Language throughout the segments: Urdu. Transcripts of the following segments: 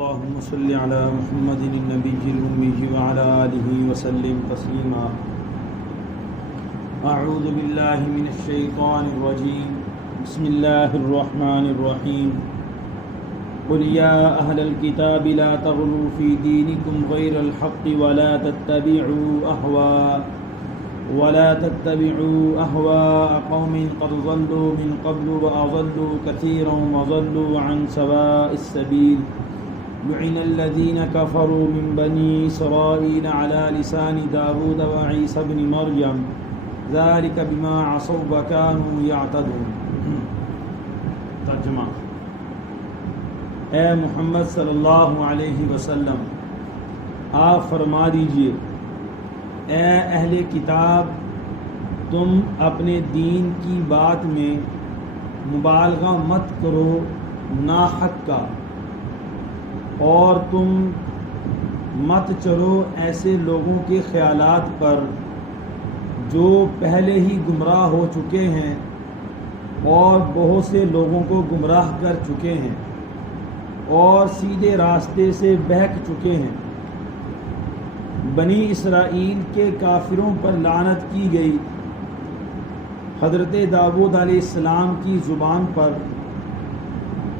اللهم صل على محمد النبي الأمي وعلى آله وسلم تسليما. أعوذ بالله من الشيطان الرجيم. بسم الله الرحمن الرحيم. قل يا أهل الكتاب لا تغلوا في دينكم غير الحق ولا تتبعوا أهواء قوم قد ضلوا من قبل وأضلوا كثيرا وضلوا عن سواء السبيل. لعن الذين كفروا من بني إسرائيل على لسان داود وعيسى بن مريم ذلك بما عصوا وكانوا يعتدون. ترجمہ: اے محمد صلی اللہ علیہ وسلم، آپ فرما دیجئے، اے اہل کتاب، تم اپنے دین کی بات میں مبالغہ مت کرو ناحق کا، اور تم مت چلو ایسے لوگوں کے خیالات پر جو پہلے ہی گمراہ ہو چکے ہیں اور بہت سے لوگوں کو گمراہ کر چکے ہیں اور سیدھے راستے سے بہک چکے ہیں۔ بنی اسرائیل کے کافروں پر لعنت کی گئی، حضرت داؤد علیہ السلام کی زبان پر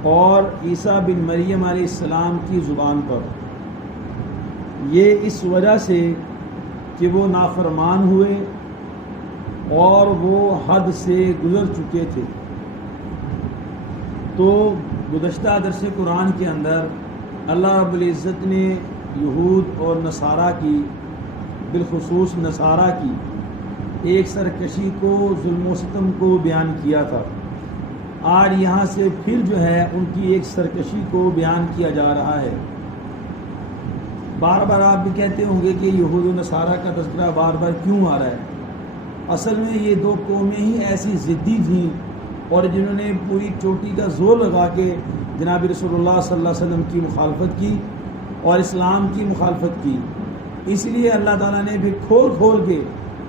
اور عیسیٰ بن مریم علیہ السلام کی زبان پر، یہ اس وجہ سے کہ وہ نافرمان ہوئے اور وہ حد سے گزر چکے تھے۔ تو گزشتہ درس قرآن کے اندر اللہ رب العزت نے یہود اور نصارہ کی، بالخصوص نصارہ کی ایک سرکشی کو، ظلم و ستم کو بیان کیا تھا۔ آج یہاں سے پھر جو ہے ان کی ایک سرکشی کو بیان کیا جا رہا ہے۔ بار بار آپ بھی کہتے ہوں گے کہ یہود و نصارہ کا تذکرہ بار بار کیوں آ رہا ہے؟ اصل میں یہ دو قومیں ہی ایسی ضدی تھیں اور جنہوں نے پوری چوٹی کا زور لگا کے جناب رسول اللہ صلی اللہ علیہ وسلم کی مخالفت کی اور اسلام کی مخالفت کی۔ اس لیے اللہ تعالیٰ نے بھی کھول کھول کے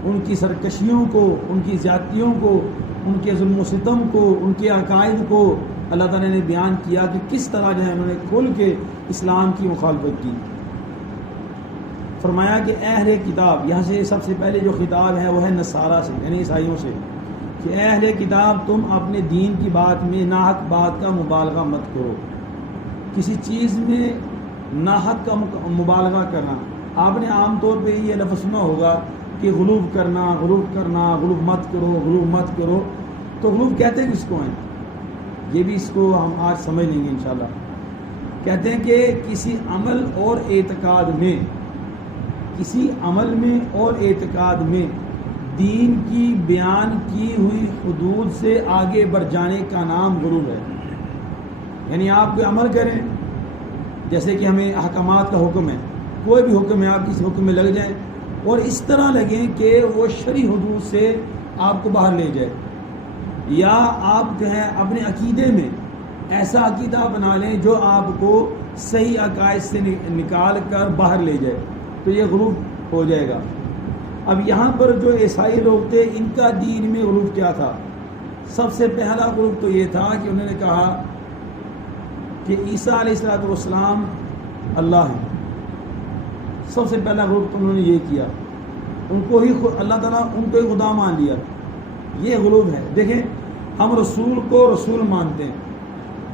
ان کی سرکشیوں کو، ان کی زیادتیوں کو، ان کے ظلم و ستم کو، ان کے عقائد کو اللہ تعالیٰ نے بیان کیا کہ کس طرح جو ہے انہوں نے کھول کے اسلام کی مخالفت کی۔ فرمایا کہ اے اہل کتاب، یہاں سے سب سے پہلے جو خطاب ہے وہ ہے نصارہ سے، یعنی عیسائیوں سے، کہ اے اہل کتاب، تم اپنے دین کی بات میں ناحق بات کا مبالغہ مت کرو۔ کسی چیز میں ناحق کا مبالغہ کرنا، آپ نے عام طور پہ یہ لفظ سنا ہوگا کہ غلوب کرنا، غلوب مت کرو۔ تو غلوب کہتے کس کو ہیں؟ یہ بھی اس کو ہم آج سمجھ لیں گے انشاءاللہ۔ کہتے ہیں کہ کسی عمل اور اعتقاد میں دین کی بیان کی ہوئی حدود سے آگے بڑھ جانے کا نام غلو ہے۔ یعنی آپ کوئی عمل کریں، جیسے کہ ہمیں احکامات کا حکم ہے، کوئی بھی حکم ہے، آپ کسی حکم میں لگ جائیں اور اس طرح لگیں کہ وہ شرعی حدود سے آپ کو باہر لے جائے، یا آپ جو ہے اپنے عقیدے میں ایسا عقیدہ بنا لیں جو آپ کو صحیح عقائد سے نکال کر باہر لے جائے، تو یہ غلو ہو جائے گا۔ اب یہاں پر جو عیسائی لوگ تھے، ان کا دین میں غلو کیا تھا؟ سب سے پہلا غلو تو یہ تھا کہ انہوں نے کہا کہ عیسیٰ علیہ السلام اللہ ہیں۔ سب سے پہلا غلو تو انہوں نے یہ کیا، ان کو ہی اللہ تعالیٰ ان کو ہی خدا مان لیا۔ یہ غلو ہے۔ دیکھیں، ہم رسول کو رسول مانتے ہیں،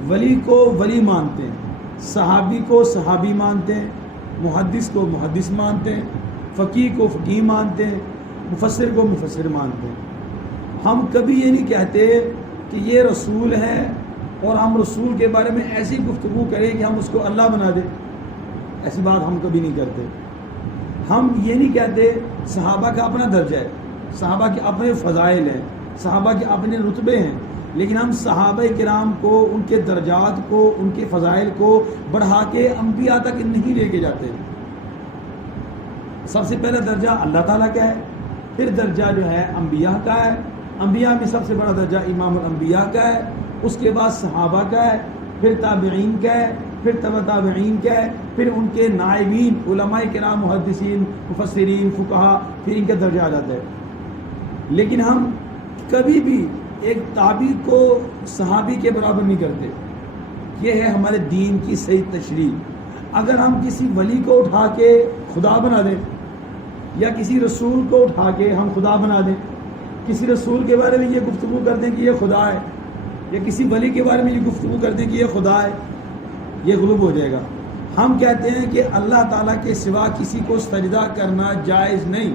ولی کو ولی مانتے ہیں، صحابی کو صحابی مانتے ہیں، محدث کو محدث مانتے ہیں، فقیہ کو فقیہ مانتے ہیں، مفسر کو مفسر مانتے ہیں۔ ہم کبھی یہ نہیں کہتے کہ یہ رسول ہے اور ہم رسول کے بارے میں ایسی گفتگو کریں کہ ہم اس کو اللہ بنا دیں، ایسی بات ہم کبھی نہیں کرتے۔ ہم یہ نہیں کہتے، صحابہ کا اپنا درجہ ہے، صحابہ کے اپنے فضائل ہیں، صحابہ کے اپنے رتبے ہیں، لیکن ہم صحابہ کرام کو، ان کے درجات کو، ان کے فضائل کو بڑھا کے انبیاء تک نہیں لے کے جاتے۔ سب سے پہلا درجہ اللہ تعالیٰ کا ہے، پھر درجہ جو ہے انبیاء کا ہے، انبیاء میں سب سے بڑا درجہ امام الانبیاء کا ہے، اس کے بعد صحابہ کا ہے، پھر تابعین کا ہے، پھر تبع تابعین کا ہے، پھر ان کے نائبین علماء کرام، محدثین، مفسرین، فقہا، پھر ان کا درجہ آ جاتا ہے۔ لیکن ہم کبھی بھی ایک تابعی کو صحابی کے برابر نہیں کرتے۔ یہ ہے ہمارے دین کی صحیح تشریح۔ اگر ہم کسی ولی کو اٹھا کے خدا بنا دیں یا کسی رسول کو اٹھا کے ہم خدا بنا دیں، کسی رسول کے بارے میں یہ گفتگو کر دیں کہ یہ خدا ہے، یا کسی ولی کے بارے میں یہ گفتگو کر دیں کہ یہ خدا ہے، یہ غلوب ہو جائے گا۔ ہم کہتے ہیں کہ اللہ تعالیٰ کے سوا کسی کو سجدہ کرنا جائز نہیں۔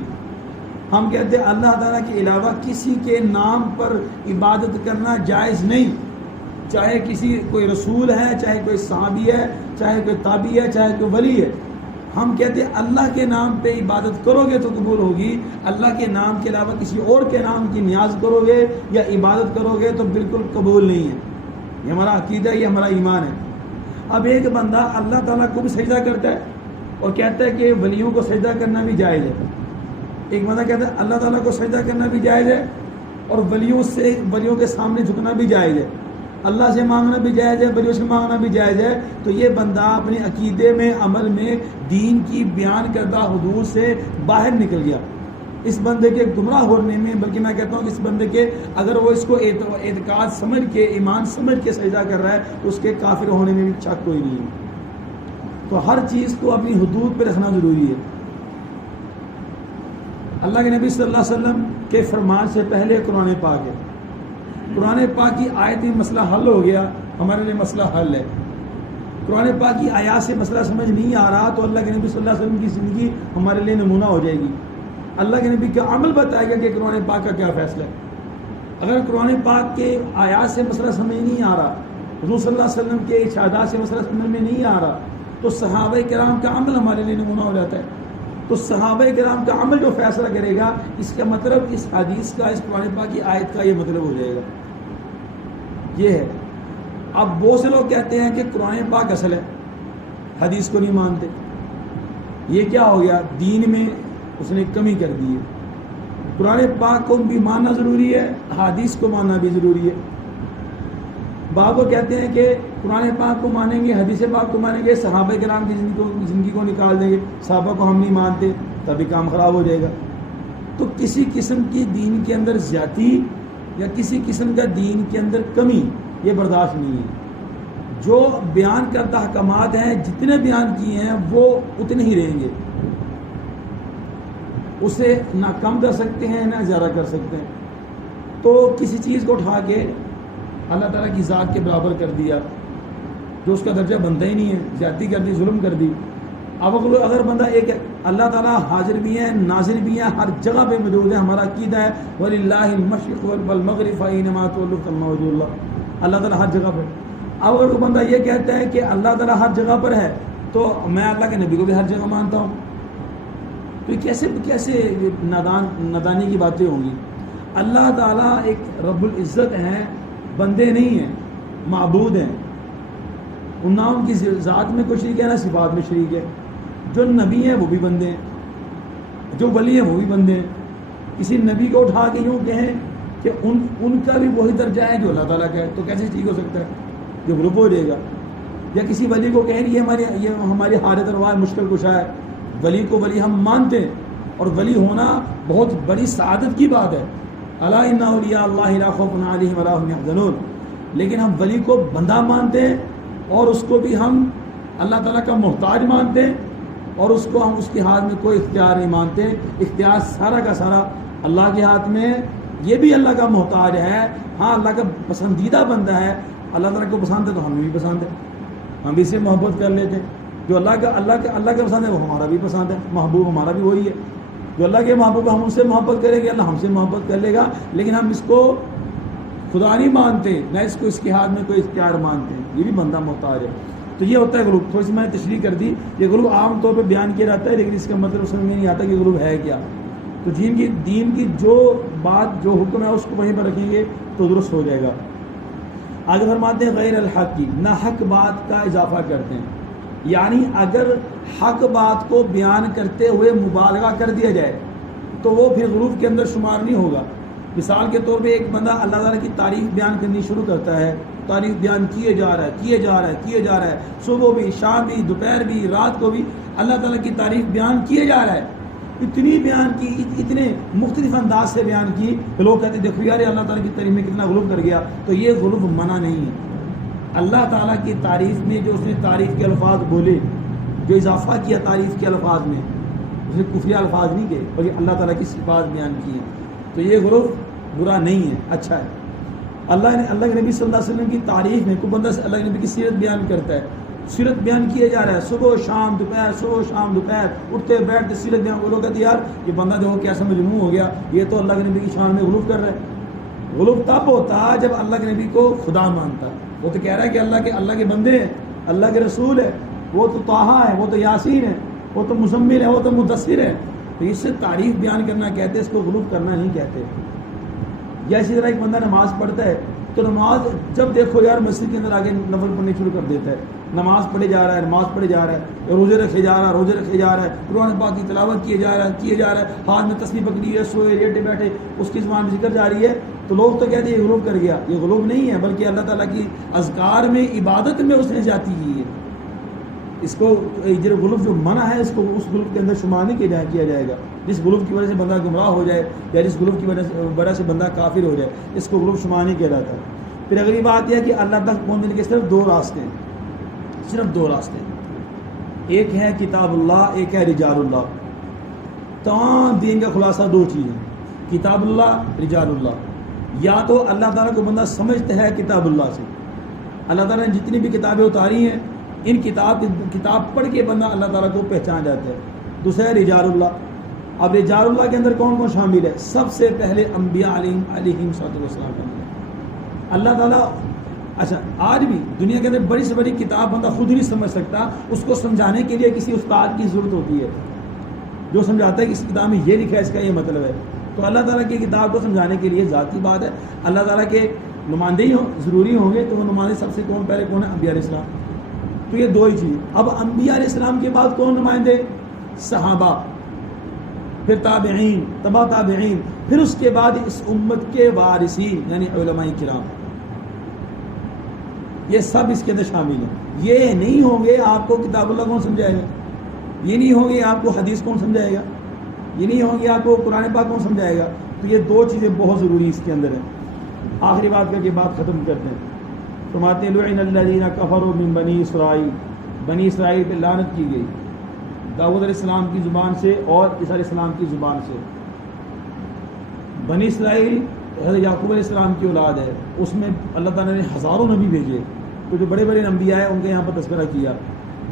ہم کہتے ہیں اللہ تعالیٰ کے علاوہ کسی کے نام پر عبادت کرنا جائز نہیں، چاہے کوئی رسول ہے، چاہے کوئی صحابی ہے، چاہے کوئی تابعی ہے، چاہے کوئی ولی ہے۔ ہم کہتے ہیں اللہ کے نام پہ عبادت کرو گے تو قبول ہوگی، اللہ کے نام کے علاوہ کسی اور کے نام کی نیاز کرو گے یا عبادت کرو گے تو بالکل قبول نہیں ہے۔ یہ ہمارا عقیدہ، یہ ہمارا ایمان ہے۔ اب ایک بندہ اللہ تعالیٰ کو بھی سجدہ کرتا ہے اور کہتا ہے کہ ولیوں کو سجدہ کرنا بھی جائز ہے۔ ایک بندہ کہتا ہے اللہ تعالیٰ کو سجدہ کرنا بھی جائز ہے اور ولیوں کے سامنے جھکنا بھی جائز ہے، اللہ سے مانگنا بھی جائز ہے، ولیوں سے مانگنا بھی جائز ہے۔ تو یہ بندہ اپنے عقیدے میں، عمل میں، دین کی بیان کردہ حدود سے باہر نکل گیا۔ اس بندے کے گمراہ ہونے میں، بلکہ میں کہتا ہوں کہ اس بندے کے اگر وہ اس کو اعتقاد سمجھ کے، ایمان سمجھ کے سجدہ کر رہا ہے تو اس کے کافر ہونے میں بھی شک کوئی نہیں ہے۔ تو ہر چیز کو اپنی حدود پہ رکھنا ضروری ہے۔ اللہ کے نبی صلی اللہ علیہ وسلم کے فرمان سے پہلے قرآن پاک ہے، قرآن پاک کی آیت میں مسئلہ حل ہو گیا، ہمارے لیے مسئلہ حل ہے۔ قرآن پاک کی آیات سے مسئلہ سمجھ نہیں آ رہا تو اللہ کے نبی صلی اللہ علیہ وسلم کی زندگی ہمارے لیے نمونہ ہو جائے گی۔ اللہ کے نبی کا عمل بتائے گا کہ قرآن پاک کا کیا فیصلہ ہے۔ اگر قرآن پاک کے آیات سے مسئلہ سمجھ نہیں آ رہا، حضور صلی اللہ علیہ وسلم کے ارشادات سے مسئلہ سمجھ میں نہیں آ رہا، تو صحابہ کرام کا عمل ہمارے لیے نمونہ ہو جاتا ہے۔ تو صحابہ کرام کا عمل جو فیصلہ کرے گا، اس کا مطلب اس حدیث کا، اس قرآن پاک کی آیت کا یہ مطلب ہو جائے گا۔ یہ ہے۔ اب بہت سے لوگ کہتے ہیں کہ قرآن پاک اصل ہے، حدیث کو نہیں مانتے۔ یہ کیا ہو گیا؟ دین میں اس نے کمی کر دی ہے۔ قرآن پاک کو بھی ماننا ضروری ہے، حدیث کو ماننا بھی ضروری ہے۔ بعض وہ کہتے ہیں کہ قرآن پاک کو مانیں گے، حدیث پاک کو مانیں گے، صحابہ کرام کی زندگی کو نکال دیں گے، صحابہ کو ہم نہیں مانتے، تبھی کام خراب ہو جائے گا۔ تو کسی قسم کی دین کے اندر زیادتی یا کسی قسم کا دین کے اندر کمی یہ برداشت نہیں ہے۔ جو بیان کردہ احکامات ہیں، جتنے بیان کیے ہیں وہ اتنے ہی رہیں گے، اسے نہ کم کر سکتے ہیں نہ زیادہ کر سکتے ہیں۔ تو کسی چیز کو اٹھا کے اللہ تعالیٰ کی ذات کے برابر کر دیا جو اس کا درجہ بنتا ہی نہیں ہے، زیادتی کر دی، ظلم کر دی۔ اب اگر بندہ ایک اللہ تعالیٰ حاضر بھی ہے، ناظر بھی ہے، ہر جگہ پہ موجود ہے، ہمارا عقیدہ ہے وَلِلَّهِ الْمَشْرِقُ وَالْمَغْرِبُ فَأَيْنَمَا تُوَلُّوا فَثَمَّ وَجْهُ اللَّهِ، اللہ تعالیٰ ہر جگہ پر۔ اب اگر کوئی بندہ یہ کہتا ہے کہ اللہ تعالیٰ ہر جگہ پر ہے تو میں اللہ کے نبی کو بھی ہر جگہ مانتا ہوں، تو یہ کیسے نادانی کی باتیں ہوں گی؟ اللہ تعالیٰ ایک رب العزت ہیں، بندے نہیں ہیں، معبود ہیں۔ نہ ان کی ذات میں کوئی شریک ہے نہ صفات میں شریک ہے۔ جو نبی ہیں وہ بھی بندے ہیں، جو ولی ہیں وہ بھی بندے ہیں۔ کسی نبی کو اٹھا کے یوں کہیں کہ ان کا بھی وہی درجہ ہے جو اللہ تعالیٰ کا ہے، تو کیسے ٹھیک ہو سکتا ہے؟ یہ غلط ہو جائے گا۔ یا کسی ولی کو کہیں یہ ہماری حالت روا ہے، مشکل کشا ہے، ولی کو ولی ہم مانتے ہیں، اور ولی ہونا بہت بڑی سعادت کی بات ہے۔ الا ان اولیاء اللہ لا خوف علیہم ولا هم يحزنون، لیکن ہم ولی کو بندہ مانتے ہیں اور اس کو بھی ہم اللہ تعالیٰ کا محتاج مانتے ہیں، اور اس کو ہم اس کے ہاتھ میں کوئی اختیار نہیں مانتے۔ اختیار سارا کا سارا اللہ کے ہاتھ میں ہے۔ یہ بھی اللہ کا محتاج ہے، ہاں اللہ کا پسندیدہ بندہ ہے، اللہ تعالیٰ کو پسند ہے تو ہمیں بھی پسند ہے، ہم بھی اس سے محبت کر لیتے ہیں۔ جو اللہ کا پسند ہے وہ ہمارا بھی پسند ہے، محبوب ہمارا بھی وہی ہے۔ جو اللہ کے محبوب ہم ان سے محبت کریں گے، اللہ ہم سے محبت کر لے گا، لیکن ہم اس کو خدا نہیں مانتے، نہ اس کو اس کے ہاتھ میں کوئی اختیار مانتے ہیں۔ یہ بھی بندہ محتاج ہے۔ تو یہ ہوتا ہے غلوب۔ تھوڑی سی میں نے تشریح کر دی۔ یہ غلوب عام طور پہ بیان کیا جاتا ہے، لیکن اس کا مطلب سمجھ میں نہیں آتا کہ غلوب ہے کیا۔ تو دین کی جو بات، جو حکم ہے اس کو وہیں پر رکھیں گے تو درست ہو جائے گا۔ آگے فرماتے ہیں غیر الحق کی، نہ حق بات کا اضافہ کرتے ہیں، یعنی اگر حق بات کو بیان کرتے ہوئے مبالغہ کر دیا جائے تو وہ پھر غلوب کے اندر شمار نہیں ہوگا۔ مثال کے طور پہ ایک بندہ اللہ تعالیٰ کی تعریف بیان کرنی شروع کرتا ہے، تعریف بیان کیے جا رہا ہے، صبح بھی، شام بھی، دوپہر بھی، رات کو بھی اللہ تعالیٰ کی تعریف بیان کیے جا رہا ہے، اتنی بیان کی، اتنے مختلف انداز سے بیان کی کہ لوگ کہتے ہیں دیکھو یار اللہ تعالیٰ کی تعریف میں کتنا غلوب کر گیا۔ تو یہ غلوب منع نہیں ہے۔ اللہ تعالیٰ کی تعریف میں جو اس نے تعریف کے الفاظ بولے جو اضافہ کیا تعریف کے الفاظ میں، اس نے کفری الفاظ نہیں کہے بلکہ اللہ تعالیٰ کی صفات بیان کی ہیں، تو یہ غلو برا نہیں ہے، اچھا ہے۔ اللہ کے نبی صلی اللہ علیہ وسلم کی تعریف میں کوئی بندہ اللہ کے نبی کی سیرت بیان کرتا ہے، سیرت بیان کیا جا رہا ہے، صبح شام دوپہر، صبح شام دوپہر، اٹھتے بیٹھتے سیرت بیان، وہ لوگ کہتے ہیں یار یہ بندہ دیکھو کیسا مجنون ہو گیا، یہ تو اللہ کے نبی کی شان میں غلو کر رہا ہے۔ غلو تب ہوتا جب اللہ کے نبی کو خدا مانتا، وہ تو کہہ رہا ہے کہ اللہ کے بندے ہیں، اللہ کے رسول ہے، وہ تو طٰہٰ ہے، وہ تو یاسین ہے، وہ تو مزمل ہے، وہ تو مدثر ہے، تو اس سے تعریف بیان کرنا کہتے ہیں، اس کو غلو کرنا نہیں کہتے۔ یا اسی طرح ایک بندہ نماز پڑھتا ہے تو نماز جب دیکھو یار مسجد کے اندر آگے نفل پڑھنے شروع کر دیتا ہے، نماز پڑھے جا رہا ہے، نماز پڑھے جا رہا ہے، روزے رکھے جا رہا ہے، روزے رکھے جا رہا ہے، قرآن پاک کی تلاوت کیے جا رہا ہے، ہاتھ میں تسبیح پکڑی ہے، سوئے لیٹے بیٹھے اس کی زبان میں ذکر جاری ہے، تو لوگ تو کہتے ہیں یہ غلو کر گیا۔ یہ غلو نہیں ہے، بلکہ اللہ تعالیٰ کی اذکار میں، عبادت میں اس نے زیادتی کی ہے۔ اس کو جو غلو جو منع ہے، اس کو اس غلو کے اندر شمار نہیں کیا جائے گا۔ جس غلو کی وجہ سے بندہ گمراہ ہو جائے یا جس غلو کی وجہ سے بندہ کافر ہو جائے، اس کو غلو شمار نہیں کیا جاتا۔ پھر اگلی بات یہ ہے کہ اللہ تک پہنچنے کے صرف دو راستے ہیں، صرف دو راستے ہیں، ایک ہے کتاب اللہ، ایک ہے رجال اللہ۔ تمام دین کا خلاصہ دو چیزیں، کتاب اللہ، رجال اللہ۔ یا تو اللہ تعالیٰ کو بندہ سمجھتا ہے کتاب اللہ سے، اللہ تعالیٰ نے جتنی بھی کتابیں اتاری ہیں ان کتاب پڑھ کے بندہ اللہ تعالیٰ کو پہچان جاتا ہے۔ دوسرا ہے رجال اللہ۔ اب رجال اللہ کے اندر کون کون شامل ہے؟ سب سے پہلے انبیاء علیہم السلام کا اللہ تعالیٰ۔ اچھا، آج بھی دنیا کے اندر بڑی سے بڑی کتاب بندہ خود نہیں سمجھ سکتا، اس کو سمجھانے کے لیے کسی استاد کی ضرورت ہوتی ہے جو سمجھاتا ہے کہ اس کتاب میں یہ لکھا ہے، اس کا یہ مطلب ہے۔ تو اللہ تعالیٰ کی کتاب کو سمجھانے کے لیے ذاتی بات ہے، اللہ تعالیٰ کے نمائندے ہی ضروری ہوں گے، تو وہ نمائندے سب سے پہلے کون ہے؟ انبیاء علیہ السلام۔ تو یہ دو ہی چیز۔ اب انبیاء علیہ السلام کے بعد کون نمائندے؟ صحابہ، پھر تابعین، تبع تابعین، پھر اس کے بعد اس امت کے وارثین یعنی علماء کرام، یہ سب اس کے اندر شامل ہیں۔ یہ نہیں ہوں گے آپ کو کتاب اللہ کون سمجھائے گا؟ یہ نہیں ہوں گے آپ کو حدیث کون سمجھائے گا؟ یہ نہیں ہوں گے آپ کو قرآن پاک کون سمجھائے گا؟ تو یہ دو چیزیں بہت ضروری اس کے اندر ہیں۔ آخری بات کر کے بات ختم کرتے ہیں۔ فرماتے ہیں لعن الذین کفروا من بنی اسرائیل، بنی اسرائیل پہ لعنت کی گئی، داؤد علیہ السلام کی زبان سے اور عیسیٰ علیہ السلام کی زبان سے۔ بنی اسرائیل حضرت یعقوب علیہ السلام کی اولاد ہے، اس میں اللہ تعالیٰ نے ہزاروں نبی بھیجے، تو جو بڑے بڑے انبیاء ہیں ان کے یہاں پر تذکرہ کیا۔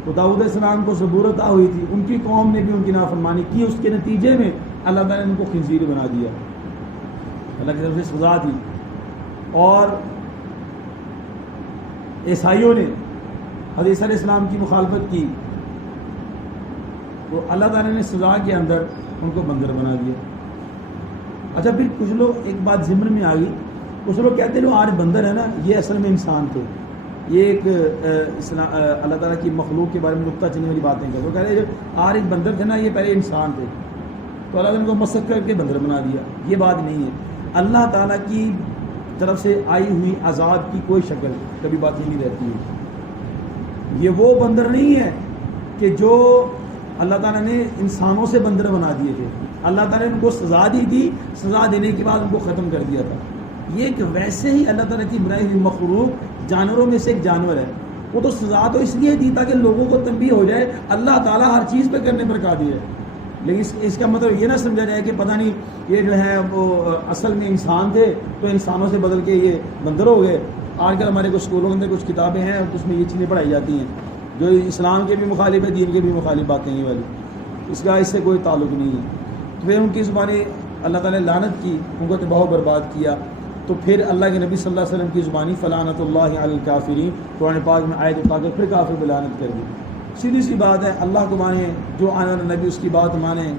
تو داؤد علیہ السلام کو زبور عطا ہوئی تھی، ان کی قوم نے بھی ان کی نافرمانی کی، اس کے نتیجے میں اللہ تعالیٰ نے ان کو خنزیر بنا دیا، اللہ کی طرف سے سزا تھی۔ اور عیسائیوں نے حضرت عیسیٰ علیہ السلام کی مخالفت کی، تو اللہ تعالیٰ نے سزا کے اندر ان کو بندر بنا دیا۔ اچھا، پھر کچھ لوگ، ایک بات ذہن میں آ گئی، کچھ لوگ کہتے ہیں جو آج بندر ہے نا، یہ اصل میں انسان تھے۔ یہ ایک اللہ تعالیٰ کی مخلوق کے بارے میں نکتہ چنی والی باتیں کرتے، وہ کہہ رہے ہیں جو آج ایک بندر تھے نا، یہ پہلے انسان تھے، تو اللہ تعالیٰ نے ان کو مسخ کر کے بندر بنا دیا۔ یہ بات نہیں ہے، اللہ تعالیٰ کی طرف سے آئی ہوئی عذاب کی کوئی شکل کبھی بات نہیں رہتی ہے۔ یہ وہ بندر نہیں ہے کہ جو اللہ تعالیٰ نے انسانوں سے بندر بنا دیے تھے، اللہ تعالیٰ نے ان کو سزا دی تھی، سزا دینے کے بعد ان کو ختم کر دیا تھا۔ یہ ایک ویسے ہی اللہ تعالیٰ کی بنائی ہوئی مخلوق جانوروں میں سے ایک جانور ہے، وہ تو سزا تو اس لیے دی تاکہ لوگوں کو تنبیہ ہو جائے اللہ تعالیٰ ہر چیز پہ کرنے پر قادر ہے، لیکن اس کا مطلب یہ نہ سمجھا جائے کہ پتہ نہیں یہ جو ہے وہ اصل میں انسان تھے تو انسانوں سے بدل کے یہ بندر ہو گئے۔ آج کل ہمارے کچھ اسکولوں کے اندر کچھ کتابیں ہیں اس میں یہ چیزیں پڑھائی جاتی ہیں جو اسلام کے بھی مخالف ہے، دین کے بھی مخالف باتیں یہ والی، اس کا اس سے کوئی تعلق نہیں ہے۔ تو پھر ان کی زبانیں اللہ تعالیٰ نے لعنت کی، ان کو تباہ و برباد کیا۔ تو پھر اللہ کے نبی صلی اللہ علیہ وسلم کی زبانی فلعنت اللہ علی الکافرین، قرآن پاک میں آیت اٹھا کر پھر کافر پہ لعنت کر دی۔ سیدھی سی بات ہے، اللہ کو مانے، جو آنے والا نبی اس کی بات مانے،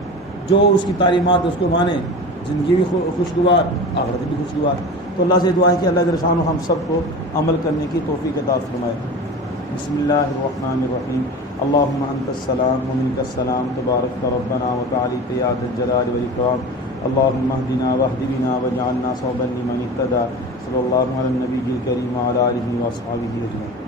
جو اس کی تعلیمات اس کو مانے، زندگی بھی خوشگوار، آخرت بھی خوشگوار۔ تو اللہ سے دعا ہے کہ اللہ جل شانہ ہم سب کو عمل کرنے کی توفیق عطا فرمائے۔ بسم اللہ الرحمن الرحیم، اللہم انت السلام ومنک السلام، تبارک ربنا وتعالیت یا ذا الجلال والاکرام، اللہم اہدنا واہد بنا واجعلنا صوبا لمن اہتدی، صلی اللہ علی النبی الکریم وعلی آلہ واصحابہ اجمعین۔